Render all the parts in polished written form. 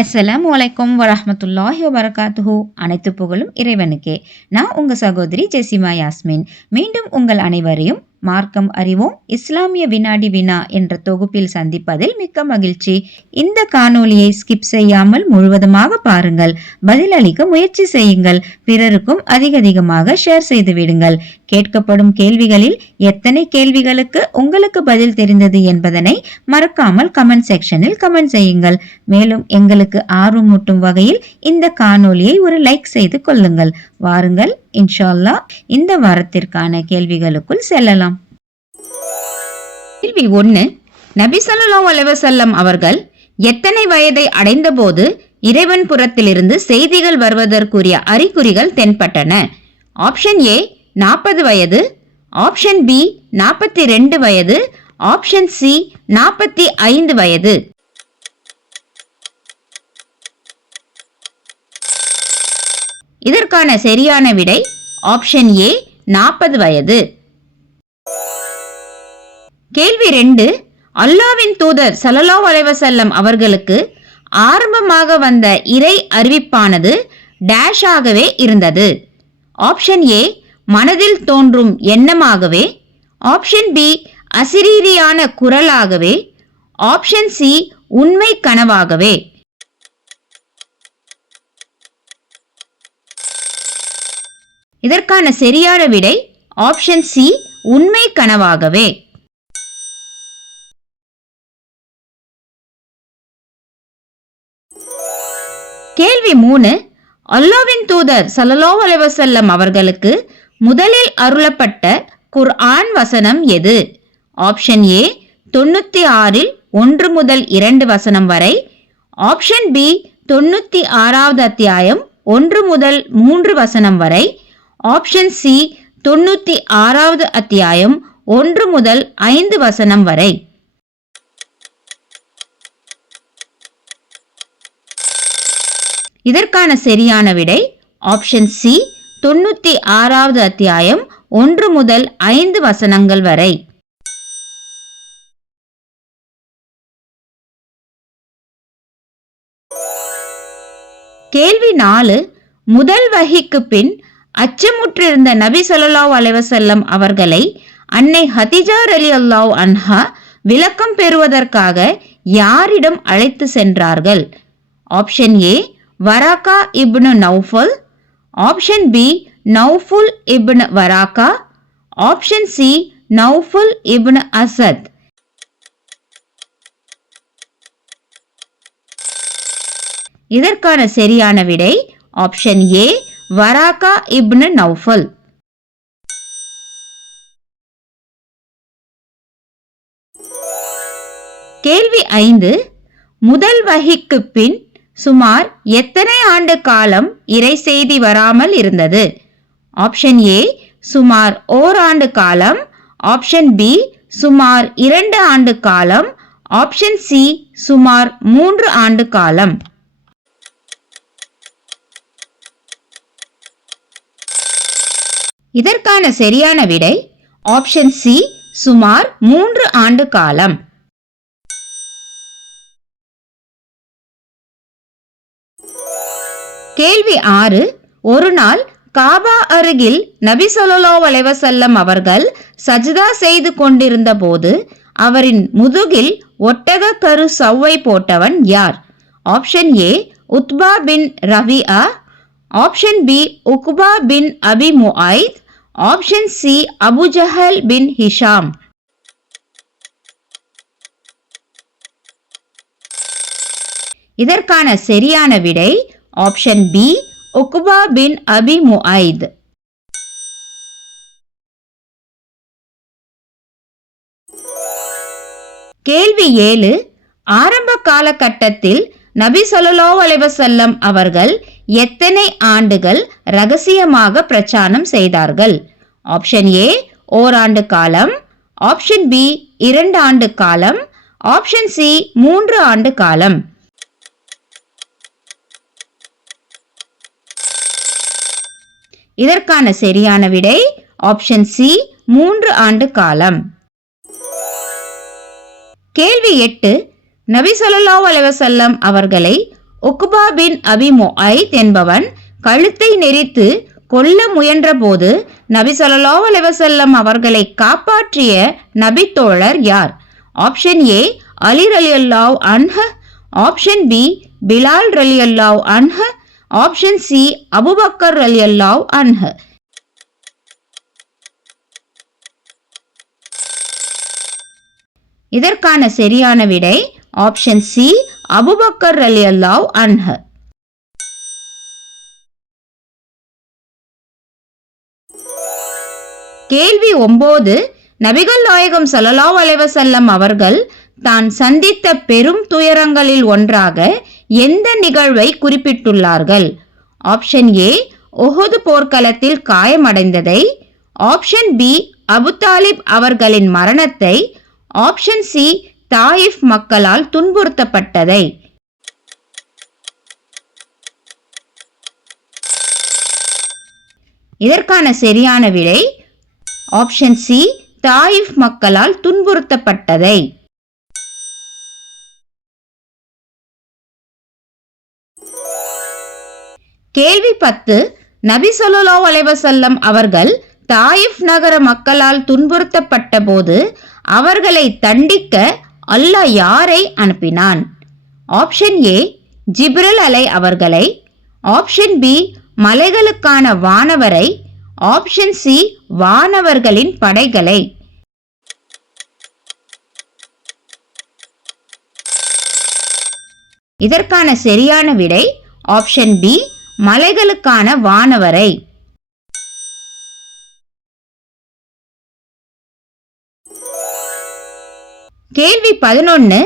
அஸ்ஸலாமு அலைக்கும் வரஹ்மத்துல்லாஹி வபரகாத்துஹு. அனைத்து புகழும் இறைவனுக்கே. நான் உங்க சகோதரி ஜெசிமா யாஸ்மின். மீண்டும் உங்கள் அனைவரையும் மார்க்கம் அறிவோம் இஸ்லாமிய வினாடி வினா என்ற தொகுப்பில் சந்திப்பதில் மிக்க மகிழ்ச்சி. இந்த காணொளியை ஸ்கிப் செய்யாமல் முழுவதுமாக பாருங்கள். பதிலளிக்க முயற்சி செய்யுங்கள். பிறருக்கும் அதிகமாக ஷேர் செய்து விடுங்கள். கேட்கப்படும் கேள்விகளில் எத்தனை கேள்விகளுக்கு உங்களுக்கு பதில் தெரிந்தது என்பதனை மறக்காமல் கமெண்ட் செக்ஷனில் கமெண்ட் செய்யுங்கள். மேலும் எங்களுக்கு ஆர்வமூட்டும் வகையில் இந்த காணொளியை ஒரு லைக் செய்து கொள்ளுங்கள். வாருங்கள், இன்ஷா அல்லாஹ் இந்த வாரத்திற்கான கேள்விகளுக்குள் செல்லலாம். கேள்வி 1. நபி ஸல்லல்லாஹு அலைஹி வஸல்லம் அவர்கள் எத்தனை வயதை அடைந்தபோது இறைவன் புறத்திலிருந்து செய்திகள் வருவதற்குரிய அறிகுறிகள் தென்பட்டன? ஆப்ஷன் ஏ 40 வயது, ஆப்ஷன் பி 42 வயது, ஆப்ஷன் சி 45 வயது. இதற்கான சரியான விடை ஆப்ஷன் ஏ 40 வயது. கேள்வி 2. அல்லாஹ்வின் தூதர் ஸல்லல்லாஹு அலைஹி வஸல்லம் அவர்களுக்கு ஆரம்பமாக வந்த இறை அறிவிப்பானது டேஷ் ஆகவே இருந்தது? ஆப்ஷன் ஏ மனதில் தோன்றும் எண்ணமாகவே, ஆப்ஷன் பி அசிரீரியான குரலாகவே, ஆப்ஷன் சி உண்மை கனவாகவே. இதற்கான சரியான விடை ஆப்ஷன் சி உண்மை கனவாகவே. கேள்வி 3. அல்லாஹ்வின் தூதர் ஸல்லல்லாஹு அலைஹி வஸல்லம் அவர்களுக்கு முதலில் அருளப்பட்ட குர்ஆன் வசனம் எது? ஆப்ஷன் ஏ 96 1 முதல் 2 வசனம் வரை, ஆப்ஷன் பி 96வது அத்தியாயம் 1 முதல் 3 வசனம் வரை, ஆப்ஷன் சி 96வது அத்தியாயம் 1 முதல் 5 வசனம் வரை. இதற்கான சரியான விடை ஆப்ஷன் சி 96வது அத்தியாயம் 1 முதல் 5 வசனங்கள் வரை. கேள்வி 4. முதல் வஹிக்கு பின் அச்சமுற்றிருந்த நபி ஸல்லல்லாஹு அலைஹி வஸல்லம் அவர்களை அன்னை ஹதிஜா ரலியல்லாஹு அன்ஹா விளக்கம் பெறுவதற்காக யாரிடம் அழைத்து சென்றார்கள்? Option A Waraqah ibn Nawfal, option B Nawfal ibn Waraqah, option C Nawfal ibn Asad. இதற்கான சரியான விடை option A Waraqah ibn Naufal. கேள்வி 5. முதல் வஹிக்கு பின் சுமார் எத்தனை ஆண்டு காலம் இறை செய்தி வராமல் இருந்தது? ஆப்ஷன் ஏ சுமார் ஓராண்டு காலம், ஆப்ஷன் பி சுமார் 2 ஆண்டு காலம், ஆப்ஷன் சி சுமார் 3 ஆண்டு காலம். இதற்கான சரியான விடை ஆப்ஷன் சி சுமார் 3 ஆண்டு காலம். கேள்வி 6. ஒரு நாள் காபா அருகில் நபி ஸல்லல்லாஹு அலைஹி வஸல்லம் அவர்கள் சஜ்தா செய்து கொண்டிருந்த போது அவரின் முதுகில் ஒட்டக கரு சவ்வை போட்டவன் யார்? Option A Utbah bin Rabiah, option B Uqbah bin Abi Muayt, option C Abu Jahl bin Hisham. இதற்கான சரியான விடை option B Uqbah bin Abi Muayt. கேள்வி 7. ஆரம்ப காலகட்டத்தில் நபி ஸல்லல்லாஹு அலைஹி வஸல்லம் அவர்கள் எத்தனை ஆண்டுகள் ரகசியமாக பிரச்சாரம் செய்தார்கள்? ஆப்ஷன் ஏ ஓராண்டு காலம், ஆப்ஷன் பி 2 ஆண்டு காலம், ஆப்ஷன் சி 3 ஆண்டு காலம். இதற்கான சரியான விடை ஆப்ஷன் சி 3 ஆண்டு காலம். கேள்வி 8. நபி ஸல்லல்லாஹு அலைஹி வஸல்லம் அவர்களை உக்பா பின் அபி முஐத் என்பவன் கழுத்தை நெரித்து கொல்ல முயன்ற போது நபி ஸல்லல்லாஹு அலைஹி வஸல்லம் அவர்களை காப்பாற்றிய நபி தோழர் யார்? ஆப்ஷன் ஏ அலி ரலியல்லாஹு அன்ஹு, ஆப்ஷன் பி பிலால் ரலியல்லாஹு அன்ஹு, ஆப்ஷன் சி அபூபக்கர் ரலியல்லாஹு அன்ஹு. இதற்கான சரியான விடை ஆப்ஷன் சி அபூபக்கர் ரலியல்லாஹு அன்ஹு. கேள்வி 9. நபிகள் நாயகம் ஸல்லல்லாஹு அலைஹி வஸல்லம் அவர்கள் தான் சந்தித்த பெரும் துயரங்களில் ஒன்றாக எந்த நிகழ்வை குறிப்பிட்டுள்ளார்கள்? ஆப்ஷன் ஏ உஹுத் போர்க்களத்தில் காயமடைந்ததை, ஆப்ஷன் பி அபுதாலிப் அவர்களின் மரணத்தை, ஆப்ஷன் சி தாயிஃப் மக்களால் துன்புறுத்தப்பட்டதை. இதற்கான சரியான விடை ஆப்ஷன் சி தாயிஃப் மக்களால் துன்புறுத்தப்பட்டதை. கேள்வி 10. நபி ஸல்லல்லாஹு அலைஹி வஸல்லம் அவர்கள் தாயிஃப் நகர மக்களால் துன்புறுத்தப்பட்ட போது அவர்களை தண்டிக்க அல்லாஹ் யாரை அனுப்பினான்? ஆப்ஷன் ஏ ஜிப்ரில் அலை அவர்களை, ஆப்ஷன் பி மலைகளுக்கான வானவரை, ஆப்ஷன் சி வானவர்களின் படைகளை. இதற்கான சரியான விடை ஆப்ஷன் பி மலைகளுக்கான வானவரை. கேள்வி 11.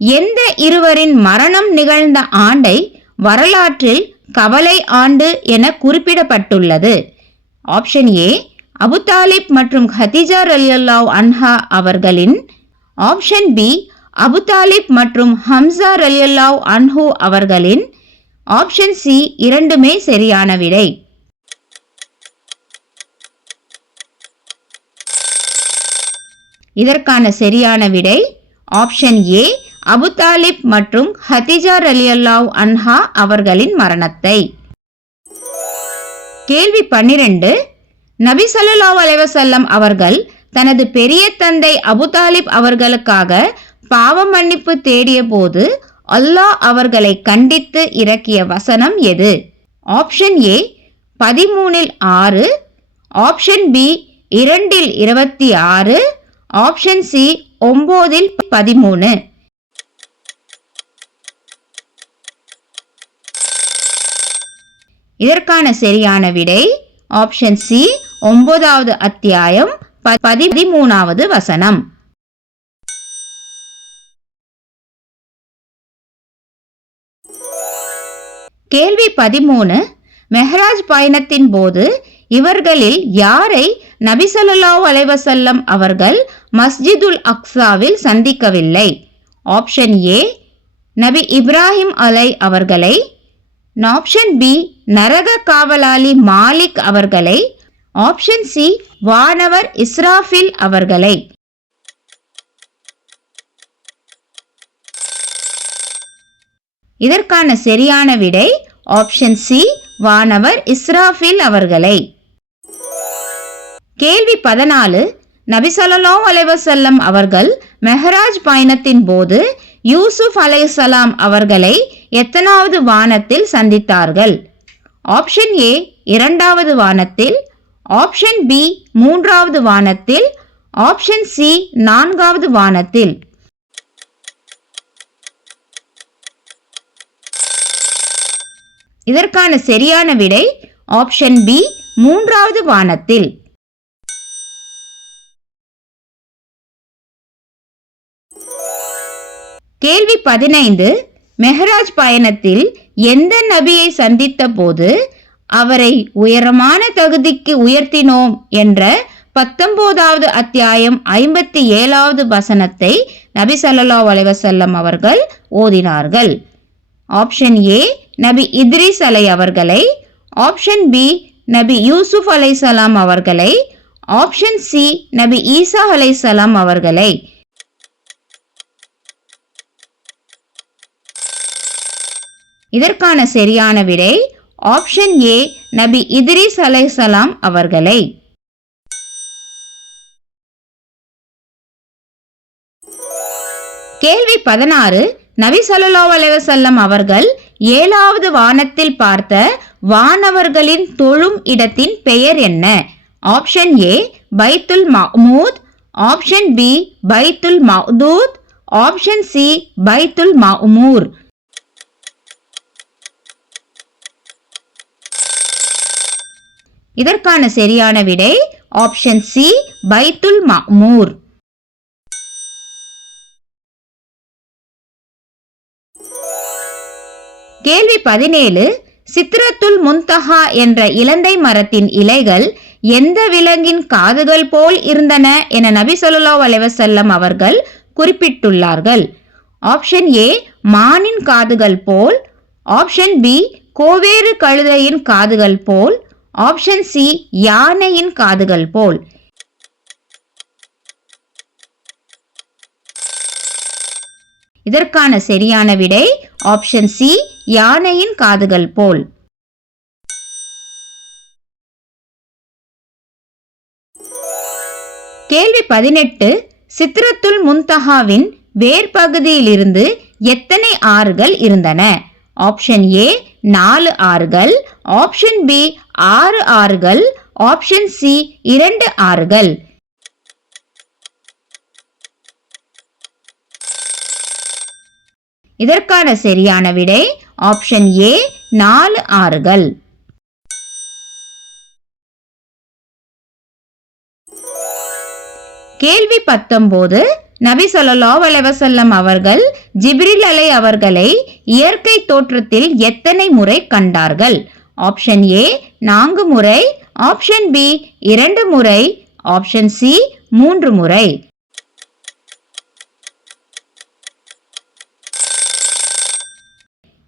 எந்த இருவரின் மரணம் நிகழ்ந்த ஆண்டை வரலாற்றில் கவலை ஆண்டு என குறிப்பிடப்பட்டுள்ளது? ஆப்ஷன் ஏ அபுதாலிப் மற்றும் ஹதீஜா ரலியல்லாஹு அன்ஹா அவர்களின், ஆப்ஷன் பி அபுதாலிப் மற்றும் ஹம்சா ரலியல்லாஹு அன்ஹு அவர்களின், ஆப்ஷன் சி இரண்டுமே சரியான விடை. இதற்கான சரியான விடை ஆப்ஷன் ஏ அபுதாலிப் மற்றும் ஹதீஜா ரலியல்லாஹு அன்ஹா அவர்களின் மரணத்தை. கேள்வி 12. நபி ஸல்லல்லாஹு அலைஹி வஸல்லம் அவர்கள் தனது பெரிய தந்தை அபுதாலிப் அவர்களுக்காக பாவ மன்னிப்பு தேடிய போது அல்லாஹ் அவர்களை கண்டித்து இறக்கிய வசனம் எது? Option A 13:6, option B 2:26, option C 9:13. இதற்கான சரியான விடை ஆப்ஷன் சி 9வது அத்தியாயம் 13வது வசனம். கேள்வி 13. மெஹராஜ் பயணத்தின் போது இவர்களில் யாரை நபி ஸல்லல்லாஹு அலைஹி வஸல்லம் அவர்கள் மஸ்ஜிதுல் அக்ஸாவில் சந்திக்கவில்லை? ஆப்ஷன் ஏ நபி இப்ராஹிம் அலை அவர்களை, ஆப்ஷன் பி நரக காவலாளி மாலிக் அவர்களை, ஆப்ஷன் சி வானவர் இஸ்ராஃபில் அவர்களை. இதற்கான சரியான விடை ஆப்ஷன் சி வானவர் இஸ்ராஃபில் அவர்களை. கேள்வி 14. நபி ஸல்லல்லாஹு அலைஹி வஸல்லம் அவர்கள் மெஹராஜ் பயணத்தின் போது யூசுப் அலைஹிஸ்ஸலாம் அவர்களை எத்தனாவது வானத்தில் சந்தித்தார்கள்? ஆப்ஷன் ஏ 2வது வானத்தில், ஆப்ஷன் பி 3வது வானத்தில், ஆப்ஷன் சி 4வது வானத்தில். இதற்கான சரியான விடை ஆப்ஷன் பி 3வது வானத்தில். கேள்வி 15. மெஹராஜ் பயணத்தில் எந்த நபியை சந்தித்த போது அவரை உயரமான தகுதிக்கு உயர்த்தினோம் என்ற 19வது அத்தியாயம் 57வது வசனத்தை நபி ஸல்லல்லாஹு அலைஹி வஸல்லம் அவர்கள் ஓதினார்கள்? ஆப்ஷன் ஏ நபி இத்ரிஸ் அலை அவர்களை, ஆப்ஷன் பி நபி யூசுப் அலைஹிஸ்ஸலாம் அவர்களை, ஆப்ஷன் சி நபி ஈசா அலைஹிஸ்ஸலாம் அவர்களை. இதற்கான சரியான விடை ஆப்ஷன் ஏ நபி இத்ரீஸ் அலைஹிஸ்ஸலாம் அவர்களை. கேள்வி 16. நபி ஸல்லல்லாஹு அலைஹி வஸல்லம் அவர்கள் 7வது வானத்தில் பார்த்த வானவர்களின் தொழும் இடத்தின் பெயர் என்ன? Option A Baitul Mahmoud, option B Baitul மஹ்தூத், option C பைத்துல் மஅமூர். இதற்கான சரியான விடை ஆப்ஷன் சி பைத்துல் மஅமூர். கேள்வி 17. சித்ரத்துல் முன்தஹா என்ற இலந்தை மரத்தின் இலைகள் எந்த விலங்கின் காதுகள் போல் இருந்தன என நபி ஸல்லல்லாஹு அலைஹி வஸல்லம் அவர்கள் குறிப்பிட்டுள்ளார்கள்? ஆப்ஷன் ஏ மானின் காதுகள் போல், ஆப்ஷன் பி கோவேறு கழுதையின் காதுகள் போல், ஆப்ஷன் சி யானையின் காதுகள் போல். இதற்கான சரியான விடை ஆப்ஷன் சி யானையின் காதுகள் போல். கேள்வி 18. சித்ரத்துல் முன்தஹாவின் வேர்பகுதியிலிருந்து எத்தனை ஆறுகள் இருந்தன? ஆப்ஷன் ஏ 4 ஆறுகள், ஆப்ஷன் பி 6 ஆறுகள், ஆப்ஷன் சி 2 ஆறுகள். இதற்கான சரியான விடை ஆப்ஷன் ஏ 4 ஆறுகள். கேள்வி 19. நபி ஸல்லல்லாஹு அலைஹி வஸல்லம் அவர்கள் ஜிப்ரீல் அலை அவர்களை இயற்கை தோற்றத்தில் எத்தனை முறை கண்டார்கள்? ஆப்ஷன் ஏ 4 முறை, ஆப்ஷன் பி 2 முறை, ஆப்ஷன் சி 3 முறை.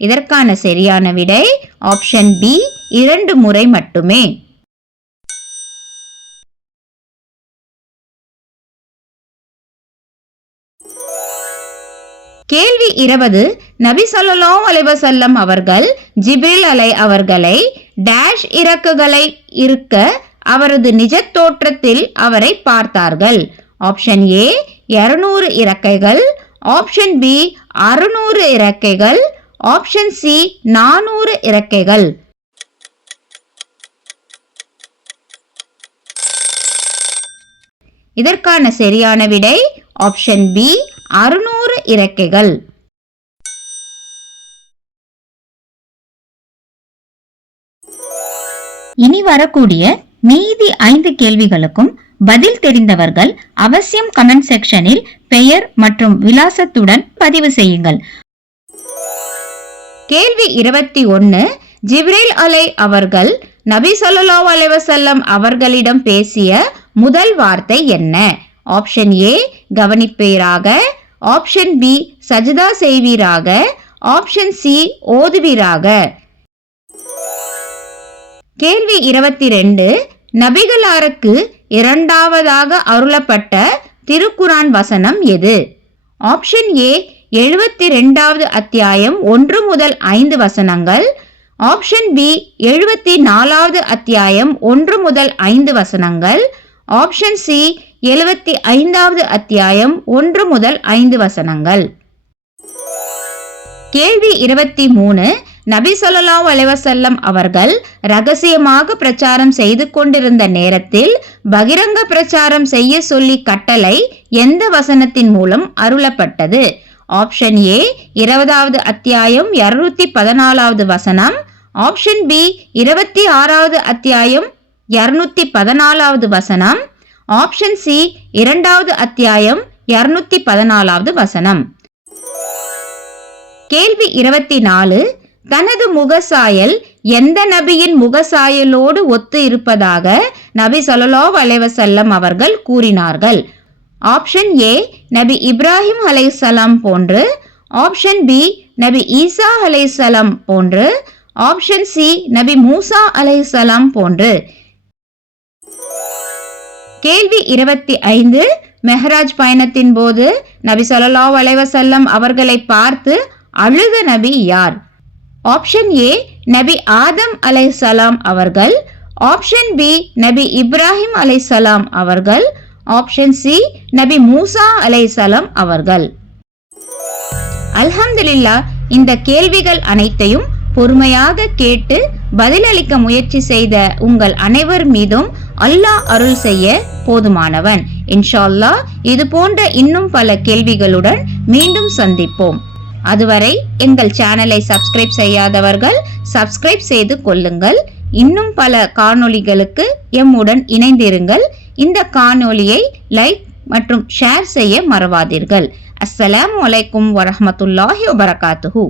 இதற்கான சரியான விடை ஆப்ஷன் பி 2 முறை மட்டுமே. கேள்வி 20. நபி ஸல்லல்லாஹு அலைஹி வஸல்லம் அவர்கள் ஜிப்ரீல் அலை அவர்களை டேஷ் இறக்குகளை இருக்க அவரது நிஜ தோற்றத்தில் அவரை பார்த்தார்கள்? ஆப்ஷன் ஏ 200 இறக்கைகள், ஆப்ஷன் பி 600 இறக்கைகள், ஆப்ஷன் சி 400 இறக்கைகள். இதற்கான சரியான விடை ஆப்ஷன் பி 600 இறக்கைகள். இனி வரக்கூடிய மீதி 5 கேள்விகளுக்கும் பதில் தெரிந்தவர்கள் அவசியம் கமெண்ட் செக்ஷனில் பெயர் மற்றும் விலாசத்துடன் பதிவு செய்யுங்கள். கேள்வி 21. ஜிப்ரீல் அலை அவர்கள் நபி ஸல்லல்லாஹு அலைஹி வஸல்லம் அவர்களிடம் பேசிய முதல் வார்த்தை என்ன? ஆப்ஷன் ஏ கவனிப்பீராக, ஆப்ஷன் பி சஜ்தா செய்வீராக, ஆப்ஷன் சி ஓதுவீராக. கேள்வி 22. நபிகளாருக்கு இரண்டாவதாக அருளப்பட்ட திருக்குரான் வசனம் எது? ஆப்ஷன் ஏ 72வது அத்தியாயம் 1 முதல் 5 வசனங்கள், ஆப்ஷன் பி 74வது அத்தியாயம் 1 முதல் 5 வசனங்கள், ஆப்ஷன் சி 75வது அத்தியாயம் 1 முதல் 5 வசனங்கள். கேள்வி 23. நபி ஸல்லல்லாஹு அலைஹி வஸல்லம் அவர்கள் ரகசியமாக பிரச்சாரம் செய்து கொண்டிருந்த நேரத்தில் பகிரங்க பிரச்சாரம் செய்ய சொல்லி கட்டளை எந்த வசனத்தின் மூலம் அருளப்பட்டது? ஆப்ஷன் ஏ 20வது அத்தியாயம் 214வது வசனம், ஆப்ஷன் பி 26வது அத்தியாயம் 214வது வசனம், ஆப்ஷன் சி 2வது அத்தியாயம் 214வது வசனம். கேள்வி 24. தனது முகசாயல் எந்த நபியின் முகசாயலோடு ஒத்து இருப்பதாக நபி ஸல்லல்லாஹு அலைஹி வஸல்லம் அவர்கள் கூறினார்கள்? ஆப்ஷன் ஏ நபி இப்ராஹிம் அலைஹிஸ்ஸலாம் போன்று, ஆப்ஷன் பி நபி ஈசா அலைஹிஸ்ஸலாம் போன்று, ஆப்ஷன் சி நபி மூசா அலைஹிஸ்ஸலாம் போன்று. கேள்வி 25. மெஹராஜ் பயணத்தின் போது நபி ஸல்லல்லாஹு அலைஹி வஸல்லம் அவர்களை பார்த்து அழுத நபி யார்? ஆப்ஷன் ஏ நபி ஆதம் அலைஹிஸ்ஸலாம் அவர்கள், ஆப்ஷன் பி நபி இப்ராஹிம் அலைஹிஸ்ஸலாம் அவர்கள், ஆப்ஷன் சி நபி மூசா அலைஹிஸ்ஸலாம் அவர்கள். அல்ஹம்துலில்லாஹ், இந்த கேள்விகள் அனைத்தையும் பொறுமையாக கேட்டு பதிலளிக்க முயற்சி செய்த உங்கள் அனைவர் மீதும் அல்லாஹ் அருள் செய்ய போதுமானவன். இன்ஷா அல்லாஹ் இது போன்ற இன்னும் பல கேள்விகளுடன் மீண்டும் சந்திப்போம். அதுவரை எங்கள் சேனலை சப்ஸ்கிரைப் செய்யாதவர்கள் சப்ஸ்கிரைப் செய்து கொள்ளுங்கள். இன்னும் பல காணொளிகளுக்கு எம்முடன் இணைந்திருங்கள். இந்த காணொளியை லைக் மற்றும் ஷேர் செய்ய மறவாதீர்கள். அஸ்ஸலாமு அலைக்கும் வரஹ்மத்துல்லாஹி வபரகாத்துஹு.